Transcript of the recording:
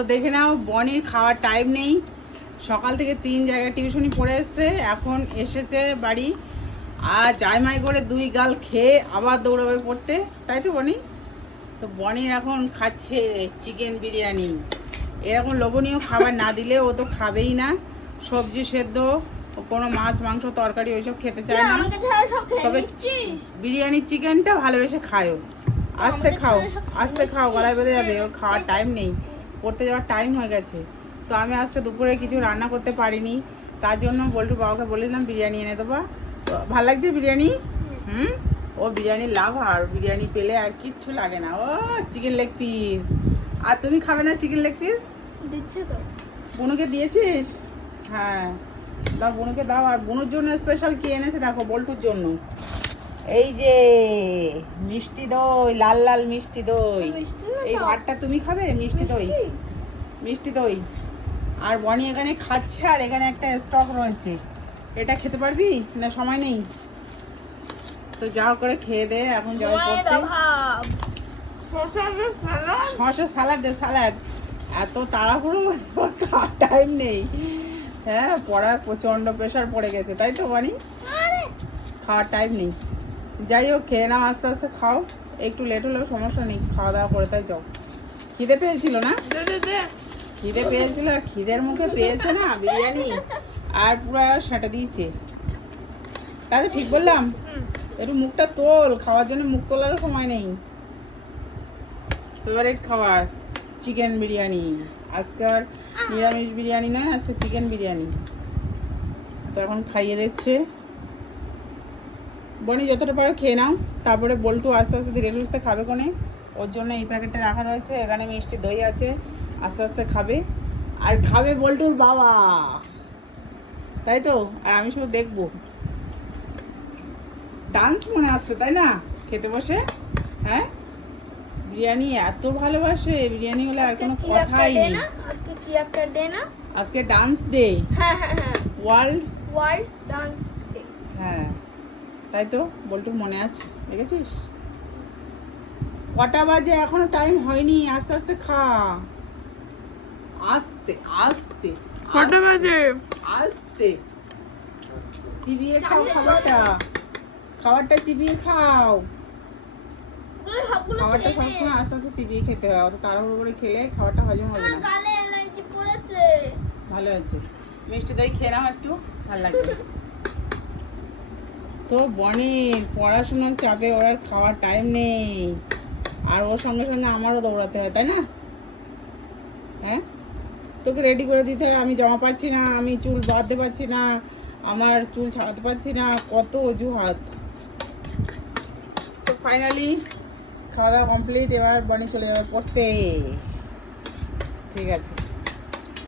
তো দেখে নাও বনির খাওয়ার টাইম নেই। সকাল থেকে তিন জায়গায় টিউশনি পড়ে এসছে এখন এসেছে বাড়ি। আর জায়মাই করে দুই গাল খেয়ে আবার দৌড়াবে পড়তে। তাই তো বনি? তো বনির এখন খাচ্ছে চিকেন বিরিয়ানি। এরকম লোভনীয় খাবার না দিলে ও তো খাবেই না। সবজি সেদ্ধ কোনো মাছ মাংস তরকারি ওইসব খেতে চায় না। তবে বিরিয়ানি চিকেনটা ভালোবেসে খায় ও। আস্তে খাও আস্তে খাও গলায় বেঁধে যাবে ওর খাওয়ার টাইম নেই। পড়তে যাওয়ার টাইম হয়ে গেছে। তো আমি আজকে দুপুরে কিছু রান্না করতে পারিনি। তার জন্য বল্টু বাবাকে বলেছিলাম বিরিয়ানি এনে দেবো। তো ভালো লাগছে বিরিয়ানি? হুম? ও বিরিয়ানি লাভ আর বিরিয়ানি পেলে আর কিচ্ছু লাগে না। ও চিকেন লেগ পিস আর তুমি খাবে না চিকেন লেগ পিস দিচ্ছে তো। বুনুকে দিয়েছিস? হ্যাঁ। দাও বুনুকে দাও। আর বুনুর জন্য স্পেশাল কি এনেছে দেখো বল্টুর জন্য। এই যে মিষ্টি দই লাল লাল মিষ্টি দই। মিষ্টি এই। ভাতটা তুমি খাবে? মিষ্টি দই। মিষ্টি? দই। আর বনি এখানে খাচ্ছে আর এখানে একটা স্টক রয়েছে। এটা খেতে পারবি? না সময় নেই? তো যা হোক করে খেয়ে দে এখন জয় সময়ের করতে শসা স্যালাড দে স্যালাড এত তাড়াহুড়ো খাওয়ার টাইম নেই। হ্যাঁ পড়ায় প্রচণ্ড প্রেশার পড়ে গেছে তাই তো বানি? খাওয়ার টাইম নেই। যাই হোক খেয়ে নাও আস্তে আস্তে খাও। একটু লেট হলেও সমস্যা নেই খাওয়া দাওয়া করে তাই যাও। খিদে পেয়েছিল না? খিদে পেয়েছিল আর খিদের মুখে পেয়েছে না বিরিয়ানি। আর পুরো সেটা দিয়েছে। তাই তো ঠিক বললাম? একটু মুখটা তোল খাওয়ার জন্য মুখ তোলারও সময় নেই। ফেভারিট খাবার চিকেন বিরিয়ানি। আজকে আর নিরামিষ বিরিয়ানি নয় আজকে চিকেন বিরিয়ানি। তো এখন খাইয়ে দিচ্ছে। বনি যতটা পারো খেয়ে নাও। তারপরে বল্টু আস্তে আস্তে ধীরে সুস্থে খাবে কোনে ওর জন্য এই প্যাকেটটা রাখা রয়েছে। এখানে মিষ্টি দই আছে। আস্তে আস্তে খাবে। আর খাবে বল্টুর বাবা। তাই তো? আর আমি শুধু দেখব। ডান্স মনে আসছে তাই না? খেতে বসে। হ্যাঁ? বিরিয়ানি এত ভালোবাসে। বিরিয়ানি হলে আর কোনো কথাই নেই। না? আজকে কি একটা ডে না? আজকে ডান্স ডে। হ্যাঁ হ্যাঁ হ্যাঁ। ওয়ার্ল্ড ওয়ার্ল্ড ডান্স তাই তো? বল্টুর মনে আছে? দেখেছিস? কটা বাজে? এখনও টাইম হয়নি। আস্তে আস্তে খা। আস্তে আস্তে কটা বাজে? আস্তে। চিবিয়ে খাও খাবারটা। খাবারটা চিবিয়ে খাও। খাবারটা সবসময় আস্তে আস্তে চিবিয়ে খেতে হয়। অত তাড়াহুড়ো করে খেলে খাবারটা হজম হবে না। গালে এলাইচি পড়েছে। ভালো আছে মিষ্টি দই খেয়ে নাও একটু। ভালো লাগবে। তো বনির পড়াশোনার চাপে ওর আর খাওয়ার টাইম নেই। আর ওর সঙ্গে সঙ্গে আমারও দৌড়াতে হয়, তাই না? হ্যাঁ? তোকে রেডি করে দিতে হয়, আমি জমা পাচ্ছি না, আমি চুল বাঁধতে পারছি না, আমার চুল ছাড়াতে পারছি না, কত অজুহাত। তো ফাইনালি খাওয়া দাওয়া কমপ্লিট এবার বনি চলে যাবে পড়তে। ঠিক আছে।